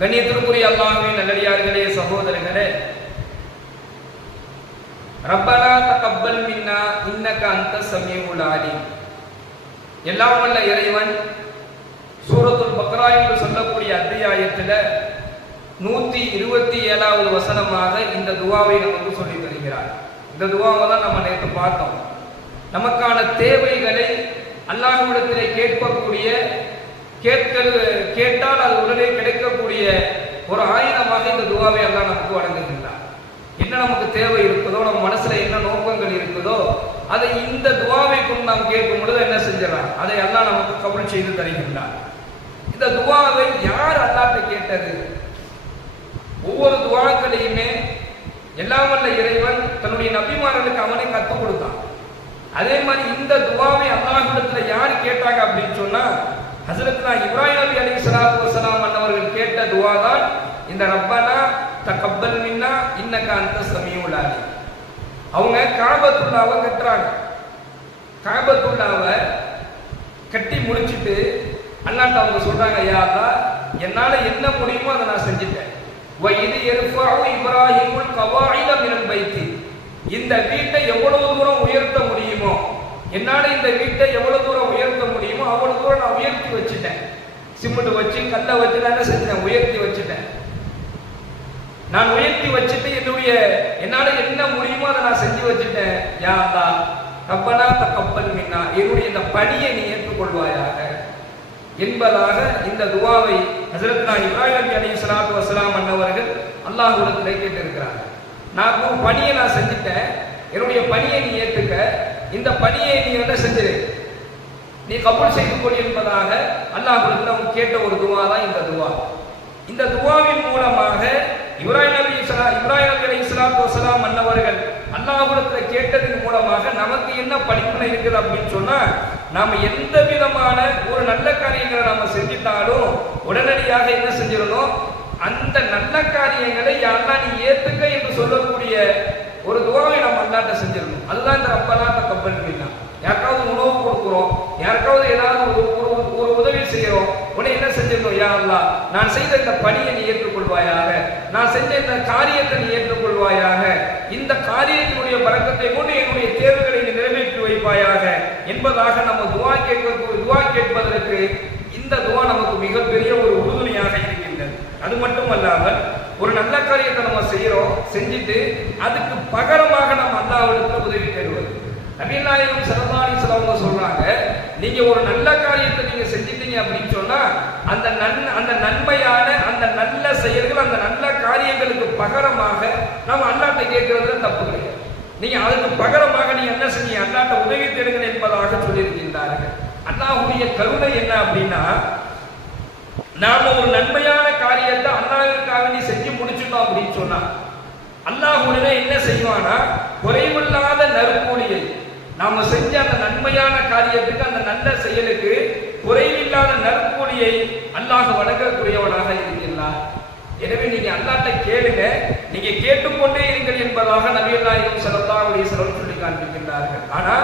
கண்ணியத்திற்குரிய அல்லாஹ்வின் நல்லடியார்களே சகோதரர்களே ரப்பனா தகப்பல் மின்னா இன்னக அந்த சமீஉல் அலீம் எல்லாம் வல்ல இறைவன் சூரத்துல் பக்ரா என்று சொல்லக்கூடிய அத்தியாயத்தில் நூத்தி இருபத்தி ஏழாவது வசனமாக இந்த துவாவை நமக்கு சொல்லி தருகிறார். இந்த துவாவை தான் நம்ம நேற்று பார்த்தோம். நமக்கான தேவைகளை அல்லாஹ்விடத்திலே கேட்கக்கூடிய கேட்கிறது கேட்டால் அது உடனே கிடைக்கக்கூடிய ஒரு ஆயுதமாக இந்த துவாவை எல்லாம் நமக்கு வழங்குகின்றார் என்ன நமக்கு தேவை இருக்குதோ நம்ம மனசுல என்ன நோக்கங்கள் இருக்குதோ அதை இந்த துவாவை கொண்டு நாம் கேட்கும் பொழுது என்ன செஞ்சிடலாம்? அதை எல்லாம் நமக்கு கபல் செய்து தருகின்றார் இந்த துவாவை யார் அல்லாட்ட கேட்டது? ஒவ்வொரு துவாக்களையுமே எல்லாம் வல்ல இறைவன் தன்னுடைய நபிமாரனுக்கு அவனை கற்றுக் கொடுத்தான். அதே மாதிரி இந்த துவாவை அல்லாஹிடத்துல யார் கேட்டாங்க அப்படின்னு சொன்னா ஹசரத்னா இப்ராஹிம் நபி அலி சலாத்து வசலாம் அண்ணவர்கள் கேட்ட துவா தான் இந்த ரப்பனா தக்கப்பல் மின்னா இன்னக்க அந்த சமயம் அவங்க காபத்துள்ளாவை கட்டுறாங்க. காபத்துள்ளாவை கட்டி முடிச்சுட்டு அண்ணாட்ட அவங்க சொல்றாங்க யா அல்லாஹ் என்னால என்ன முடியுமோ அதை நான் செஞ்சுட்டேன். இது எருஃபாவு இப்ராஹிமுல் கவாயில மினல் பைத்தி. இந்த வீட்டை எவ்வளவு தூரம் உயர்த்த முடியுமோ என்னால இந்த வீட்டை எவ்வளவு தூரம் உயர்த்த முடியுமோ அவ்வளவு தூரம் நான் உயர்த்தி வச்சுட்டேன். சிமெண்ட் வச்சு கல்லை வச்சு நான் என்ன செஞ்சேன் உயர்த்தி வச்சுட்டேன். நான் உயர்த்தி வச்சுட்டு என்னுடைய என்னால என்ன முடியுமோ அதை நான் செஞ்சு வச்சுட்டேன். யாதா அல்லா த கப்பல் மின்னா என்னுடைய இந்த பணியை நீ ஏற்றுக்கொள்வாயாக. என்பதாக இந்த துவாவை ஹசரத் நான் இப்ராஹிம் அலி சலாத்து வசலாம் அன்னவர்கள் அல்லாஹ்விடத்திலே கேட்டிருக்கிறாங்க நான் பணியை நான் செஞ்சுட்டேன். என்னுடைய பணியை நீ ஏற்றுக்க இந்த பணியை நீ என்ன செஞ்சிரு நீ கபூல் செய்து கொள் என்பதாக அல்லாஹ் கேட்ட ஒரு துவா தான் இந்த துவா. இந்த துவாவின் மூலமாக இப்ராஹிம் நபி இஸ்லா இப்ராஹிம் நபி அலி இஸ்லாத்து வசலாம் மன்னவர்கள் அல்லாஹ்விடத்தில் கேட்டதன் மூலமாக நமக்கு என்ன படிப்பினை இருக்குது அப்படின்னு சொன்னா நாம எந்த விதமான ஒரு நல்ல காரியங்களை நாம செஞ்சிட்டாலும் உடனடியாக என்ன செஞ்சிடணும்? அந்த நல்ல காரியங்களை யாரெல்லாம் நீ ஏத்துக்க என்று சொல்லக்கூடிய ஒரு துவாவை நம்ம அல்லாட்ட செஞ்சிடணும். அதுதான் இந்த ரப்பலாட்ட கப்பல் மீனா. யாருக்காவது உணவு கொடுக்குறோம் யாருக்காவது ஏதாவது ஒரு ஒரு ஒரு உதவி செய்கிறோம் உடனே என்ன செஞ்சிடணும்? யா அல்லா நான் செய்த இந்த பணியை நீ ஏற்றுக்கொள்வாயாக நான் செஞ்ச இந்த காரியத்தை நீ ஏற்றுக்கொள்வாயாக இந்த காரியத்தினுடைய பழக்கத்தை கொண்டு என்னுடைய தேர்வுகளை நீ நிறைவேற்றி வைப்பாயாக என்பதாக நம்ம துவா கேட்க துவா கேட்பதற்கு இந்த துவா நமக்கு மிகப்பெரிய ஒரு உறுதுணையாக இருக்கின்றது. அது மட்டும் அல்லாமல் ஒரு நல்ல காரியத்தை நம்ம செய்யறோம் செஞ்சுட்டு அதுக்கு பகரமாக நம்ம அல்லாவிடத்துல உதவி தேடுவது. நபீநாயகம் சரதானி சிலவங்க சொல்றாங்க நீங்க ஒரு நல்ல காரியத்தை நீங்க செஞ்சிட்டீங்க அப்படின்னு சொன்னா அந்த நன் அந்த நன்மையான அந்த நல்ல செயல்கள் அந்த நல்ல காரியங்களுக்கு பகரமாக நம்ம அல்லாட்ட கேட்கறதுல தப்பு கிடையாது. நீங்க அதுக்கு பகரமாக நீங்க என்ன செஞ்சீங்க அல்லாட்ட உதவி தேடுங்கள் என்பதாக சொல்லியிருக்கின்றார்கள். அல்லாஹுடைய கருணை என்ன அப்படின்னா நாம ஒரு நன்மையான காரியத்தை அல்லாஹ்வுக்காக நீ செஞ்சு அப்படின்னு சொன்னா அல்லாஹ் உடனே என்ன செய்வானா குறைவில்லாத நற்கூலியை நாம செஞ்ச அந்த நன்மையான காரியத்துக்கு அந்த நல்ல செயலுக்கு குறைவில்லாத நற்கூலியை அல்லாஹ் வழங்கக்கூடியவனாக இருக்கிறார் எனவே நீங்க அல்லாட்ட கேளுங்க நீங்க கேட்டுக்கொண்டே இருங்கள் என்பதாக நபிகள் நாயகம் ஸல்லல்லாஹு அலைஹி சொல்லி காண்பிக்கின்றார்கள் ஆனா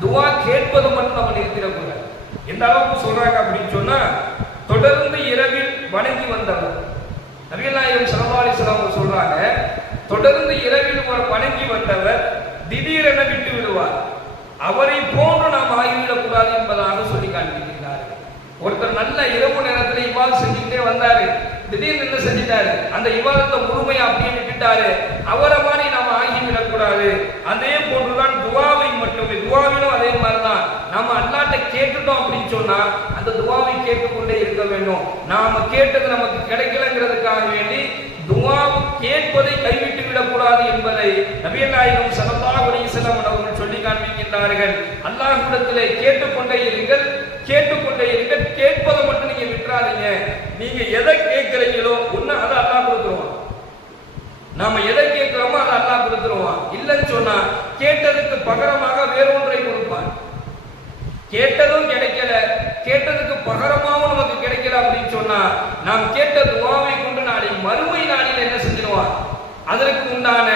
துவா கேட்பது மட்டும் நம்ம நிறுத்திடக்கூடாது எந்த அளவுக்கு சொல்றாங்க அப்படின்னு சொன்னா தொடர்ந்து இரவில் வணங்கி வந்தவர் நபிகள்நாயகம் சலமாலி சலாம் சொல்றாங்க தொடர்ந்து இரவில் ஒரு வணங்கி வந்தவர் திடீரென விட்டு விடுவார். அவரை போன்று நாம் ஆகிவிடக் கூடாது என்பதாக சொல்லி காண்பிக்கின்றார்கள் ஒருத்தர் நல்ல இரவு நேரத்தில் இவ்வாறு செஞ்சுக்கிட்டே வந்தாரு திடீர்னு என்ன செஞ்சிட்டாரு? அந்த இவாதத்தை முழுமையை அப்படியே விட்டுட்டாரு. அவரை மாதிரி நாம் ஆகிவிடக் கூடாது அதே போன்றுதான் துவாவை மட்டுமே துவாவிலும் அதே மாதிரிதான். நாம அல்லாட்ட கேட்டுட்டோம் அப்படின்னு சொன்னா அந்த துவாவை கேட்டுக்கொண்டே இருக்க வேண்டும். நாம கேட்டது நமக்கு கிடைக்கலங்கிறதுக்காக வேண்டி துவா கேட்பதை கைவிட்டு விடக்கூடாது என்பதை நபிகள் நாயகம் ஸல்லல்லாஹு அலைஹி அவர்கள் சொல்லி காண்பிக்கின்றார்கள். அல்லாஹிடத்திலே கேட்டுக்கொண்டே இருங்கள் கேட்டுக்கொண்டே இருங்கள் கேட்பதை மட்டும் நீங்க விட்டுறாதீங்க. நீங்க எதை கேட்கிறீங்களோ ஒண்ணு அதை அல்லாஹ் கொடுத்துருவான் நாம எதை கேட்கிறோமோ அதை அல்லாஹ் கொடுத்துருவான் இல்லைன்னு சொன்னா கேட்டதுக்கு பகரமாக வேறொன்றை கொடுப்பான் கேட்டதும் கிடைக்கல கேட்டதுக்கு பகரமாகவும் நமக்கு கிடைக்கல அப்படின்னு சொன்னா நாம் கேட்ட துவாவை கொண்டு நாளை மறுமை நாளில் என்ன செஞ்சிருவான்? அதற்கு உண்டான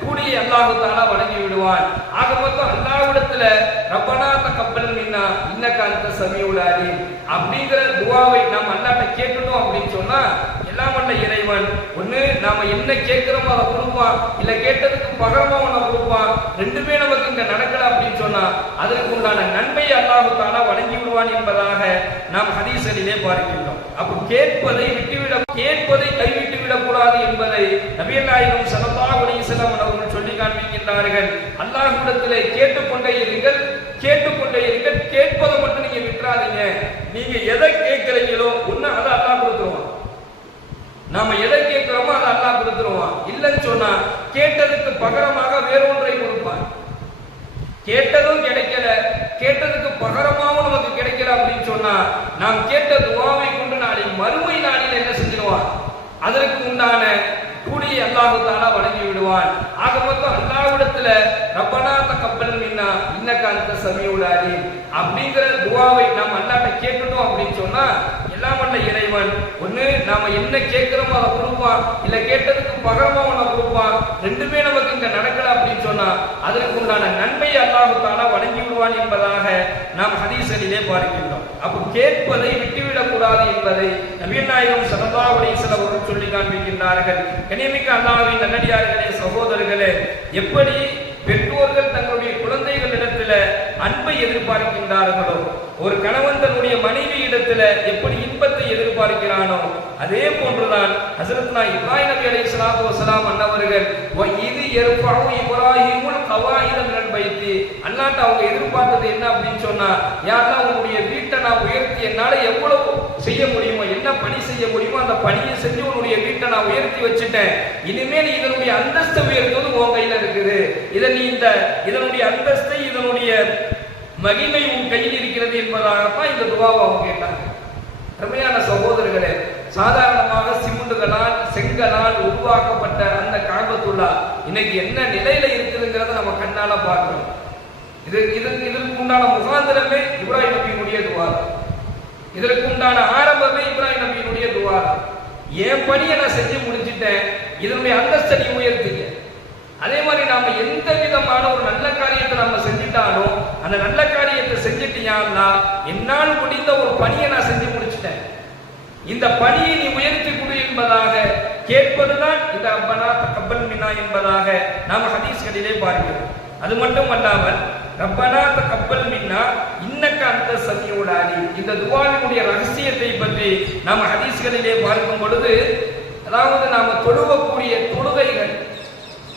கூடிய அல்லாஹு தாலா வழங்கி விடுவான். ஆக மொத்தம் அல்லாவிடத்துல ரப்பனா கப்பல் மின்னா இன்னக்க அந்த சமியுல் அப்படிங்கிற துவாவை நாம் அல்லாட்ட கேட்கணும் அப்படின்னு சொன்னா எல்லாம் வல்ல இறைவன் ஒண்ணு நாம என்ன கேட்கிறோமோ அதை கொடுப்பான் இல்ல கேட்டதுக்கு பகரமா ஒண்ணு கொடுப்பான் ரெண்டுமே நமக்கு இங்க நடக்கல அப்படின்னு சொன்னா அதற்கு உண்டான நன்மை நன்மையை அல்லாஹு தாலா வழங்கி விடுவான் என்பதாக நாம் ஹதீசனிலே பார்க்கின்றோம். அப்போ கேட்பதை விட்டுவிட கேட்பதை கைவிட்டு விடக்கூடாது என்பதை நபிகள் நாயகம் ஸல்லல்லாஹு அலைஹி அவர்கள் சொல்லி காண்பிக்கின்றார்கள். அல்லாஹிடத்திலே கேட்டுக்கொண்டே இருங்கள் கேட்டுக்கொண்டே இருங்கள். கேட்பதை மட்டும் நீங்க விட்டுறாதீங்க. நீங்க எதை கேட்கிறீங்களோ ஒன்னு அதை அல்லாஹ் கொடுத்துருவான். நாம எதை கேட்கிறோமோ அதை அல்லாஹ் கொடுத்துருவான். இல்லைன்னு சொன்னா கேட்டதுக்கு பகரமாக வேறொன்றை கொடுப்பான். கேட்டதும் கிடைக்கல நமக்கு அப்படின்னு சொன்னா நாம் கேட்ட துவாவை கொண்டு நாளை மறுமை நாளில் என்ன செஞ்சிருவான்? அதற்கு உண்டான கூலி அல்லாஹு தாலா வழங்கி விடுவான். ஆக மொத்தம் அல்லாவிடத்துல ரப்பனா தக்கப்பல் மின்னா இன்னக்க அந்த சமியுல் அலீம் அப்படிங்கிற துவாவை நாம் அல்லாட்ட கேட்கணும் அப்படின்னு சொன்னா எல்லாம் அல்ல இறைவன். ஒண்ணு நாம என்ன கேட்கிறோமோ அதை கொடுப்பான் இல்ல கேட்டதுக்கு பகரமா அவனை கொடுப்பான் ரெண்டுமே நமக்கு இங்க நடக்கல அப்படின்னு சொன்னா அதற்கு உண்டான நன்மையை அல்லாஹு வழங்கி விடுவான் என்பதாக நாம் ஹதீசனிலே பார்க்கின்றோம். அப்போ கேட்பதை விட்டுவிடக்கூடாது என்பதை நவீன நாயகம் ஸல்லல்லாஹு அலைஹி வஸல்லம் அவர்கள் சொல்லி காண்பிக்கின்றார்கள். கனிமிக்க அல்லாவின் நல்லடியார்களே சகோதரர்களே எப்படி பெற்றோர்கள் தங்களுடைய குழந்தைகளிடத்தில் அன்பை எதிர்பார்க்கின்றார்களோ? ஒரு கணவன் தன்னுடைய மனைவி இடத்துல எப்படி இன்பத்தை எதிர்பார்க்கிறானோ அதே போன்றுதான் ஹசரத்னா இப்ராஹிம் நபி அலைஹி சலாத்து வசலாம் அண்ணவர்கள் இது யர்ஃபஉ இப்ராஹிமுல் கவாயித நண்பைத்து பைத்தி. அவங்க எதிர்பார்த்தது என்ன அப்படின்னு சொன்னா யாருன்னா உங்களுடைய வீட்டை நான் உயர்த்தி என்னால எவ்வளவு செய்ய முடியுமோ என்ன பணி செய்ய முடியுமோ அந்த பணியை செஞ்சு உன்னுடைய வீட்டை நான் உயர்த்தி வச்சுட்டேன். இனிமேல் இதனுடைய அந்தஸ்தை உயர்த்துவது உன் கையில இருக்குது. இதை நீ இந்த இதனுடைய அந்தஸ்தை இதனுடைய மகிமை உன் கையில் இருக்கிறது என்பதாகத்தான் இந்த துவாவை அவங்க கேட்டாங்க. அருமையான சகோதரர்களே சாதாரணமாக சிமெண்டுகளால் செங்கலால் உருவாக்கப்பட்ட அந்த காபத்துள்ளா இன்னைக்கு என்ன நிலையில இருக்குதுங்கிறத நம்ம கண்ணால பார்க்கிறோம் இது இது இதற்கு உண்டான முகாந்திரமே இப்ராஹிம் நபியினுடைய துவா. இதற்கு உண்டான ஆரம்பமே இப்ராஹிம் நபியினுடைய துவா. என் பணியை நான் செஞ்சு முடிச்சிட்டேன். இதனுடைய அந்தஸ்தை நீ அதே மாதிரி நாம எந்த விதமான ஒரு நல்ல காரியத்தை நம்ம செஞ்சிட்டாலும் அந்த நல்ல காரியத்தை செஞ்சிட்டியான்னா என்னால் முடிந்த ஒரு பணியை நான் செஞ்சு முடிச்சிட்டேன். இந்த பணியை நீ உயர்த்தி கொடு என்பதாக கேட்பதுதான் இந்த அப்பனா கப்பல் மினா என்பதாக நாம் ஹதீஸ்களிலே பார்க்கிறோம். அது மட்டும் அல்லாமல் ரப்பனா கப்பல் மின்னா இன்னக்க அந்த சமியோட இந்த துவாவினுடைய ரகசியத்தை பற்றி நாம் ஹதீஸ்களிலே பார்க்கும் பொழுது அதாவது நாம் தொழுவக்கூடிய தொழுகைகள்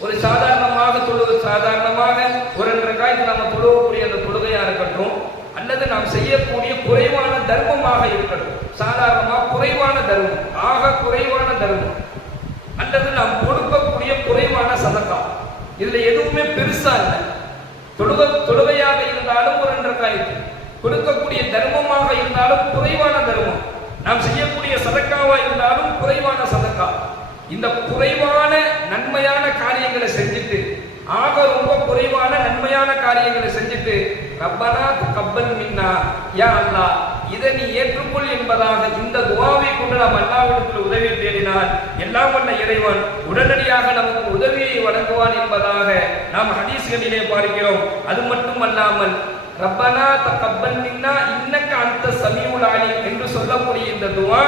ஒரு சாதாரணமாக தொழுவது சாதாரணமாக ஒரு ரெண்டரை காய்க்கு நம்ம தொழுவக்கூடிய அந்த தொழுகையா இருக்கட்டும் அல்லது நாம் செய்யக்கூடிய குறைவான தர்மமாக இருக்கட்டும். சாதாரணமாக குறைவான தர்மம் ஆக குறைவான தர்மம். அல்லது நாம் கொடுக்கக்கூடிய குறைவான சதக்கா. இதுல எதுவுமே பெருசா இல்லை. தொழுக தொழுகையாக இருந்தாலும் ஒரு ரெண்டரை காய்க்கு கொடுக்கக்கூடிய தர்மமாக இருந்தாலும் குறைவான தர்மம். நாம் செய்யக்கூடிய சதக்காவா இருந்தாலும் குறைவான சதக்கா. இந்த குறைவான நன்மையான காரியங்களை செஞ்சுட்டு ஆக ரொம்ப குறைவான நன்மையான காரியங்களை செஞ்சுட்டு ரப்பனா கப்பல் மின்னா யா அல்லாஹ் இதை நீ ஏற்றுக்கொள் என்பதாக இந்த துவாவை கொண்டு நாம் அல்லாவிடத்தில் உதவி தேடினால் எல்லாம் வல்ல இறைவன் உடனடியாக நமக்கு உதவியை வழங்குவான் என்பதாக நாம் ஹதீஸ்களிலே பார்க்கிறோம். அது மட்டும் அல்லாமல் ரப்பனா தக்கப்பல் மின்னா இன்னக்க அந்த சமீவுல் என்று சொல்லக்கூடிய இந்த துவா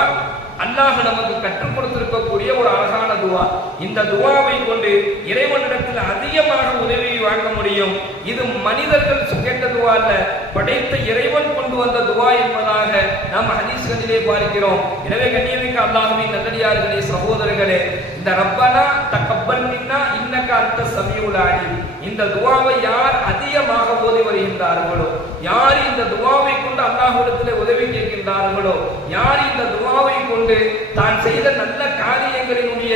அல்லாஹ் நமக்கு கற்றுக் கொடுத்திருக்கக்கூடிய ஒரு அழகான துவா. இந்த துவாவை கொண்டு இறைவனிடத்தில் அதிகமாக உதவியை வாங்க முடியும். இது மனிதர்கள் கேட்ட துவா அல்ல படைத்த இறைவன் கொண்டு வந்த துவா என்பதாக நாம் ஹதீஸ்களிலே பார்க்கிறோம். எனவே கண்ணியமிக்க அல்லாஹுவின் நல்லடியார்களே சகோதரர்களே இந்த ரப்பனா தக்கப்பல் மின்னா இன்னக்க அந்த சமீவுல் இந்த துவாவை யார் அதிகமாக ஓதி வருகின்றார்களோ யார் இந்த துவாவை கொண்டு அல்லாஹ்விடத்தில் உதவி கேட்கின்றார்களோ யார் இந்த துவாவை கொண்டு தான் செய்த நல்ல காரியங்களினுடைய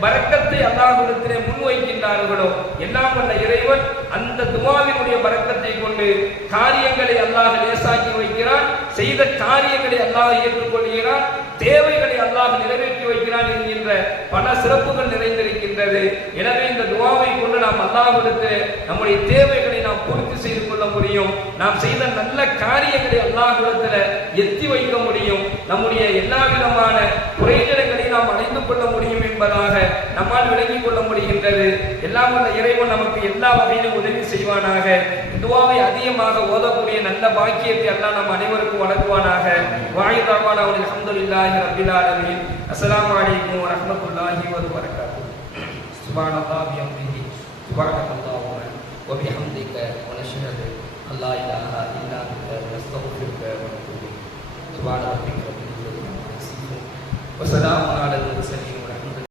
வரக்கத்தை அல்லாஹிடத்திலே முன்வைக்கின்றார்களோ எல்லாம் வல்ல இறைவன் அந்த துவாவினுடைய வரக்கத்தை கொண்டு காரியங்களை அல்லாஹ் லேசாக்கி வைக்கிறான் செய்த காரியங்களை அல்லாஹ் ஏற்றுக்கொள்கிறான் தேவைகளை அல்லாஹ் நிறைவேற்றி வைக்கிறான் என்கின்ற பல சிறப்புகள் நிறைந்திருக்கின்றது. எனவே இந்த துவாவை கொண்டு நாம் அல்லாஹ்விடத்தில் நம்முடைய தேவைகள் நாம் பூர்த்தி செய்து கொள்ள முடியும். நாம் செய்த நல்ல காரியங்களை அல்லாஹ்விடத்தில் எத்தி வைக்க முடியும். நம்முடைய எல்லா விதமான குறைகளை நாம் அடைந்து கொள்ள முடியும் என்பதாக நம்மால் விளங்கிக் கொள்ள முடிகின்றது. எல்லாம் வல்ல இறைவன் நமக்கு எல்லா வகையிலும் உதவி செய்வானாக. துவாவை அதிகமாக ஓதக்கூடிய நல்ல பாக்கியத்தை எல்லாம் நம் அனைவருக்கும் வழங்குவானாக. வாயுதாவான தாழ்வான அவர்கள் அல்ஹம்துலில்லாஹி ரப்பில் ஆலமீன். அஸ்ஸலாமு அலைக்கும் வரஹ்மத்துல்லாஹி வபரகாத்துஹு. சுப்ஹானல்லாஹி வபிஹம்திஹி சுப்ஹானல்லாஹி وبحمدك ونشهد أن لا إله إلا أنت نستغفرك ونتوب إليك. سبحان ربك رب العزة عما يصفون. وسلام على المرسلين.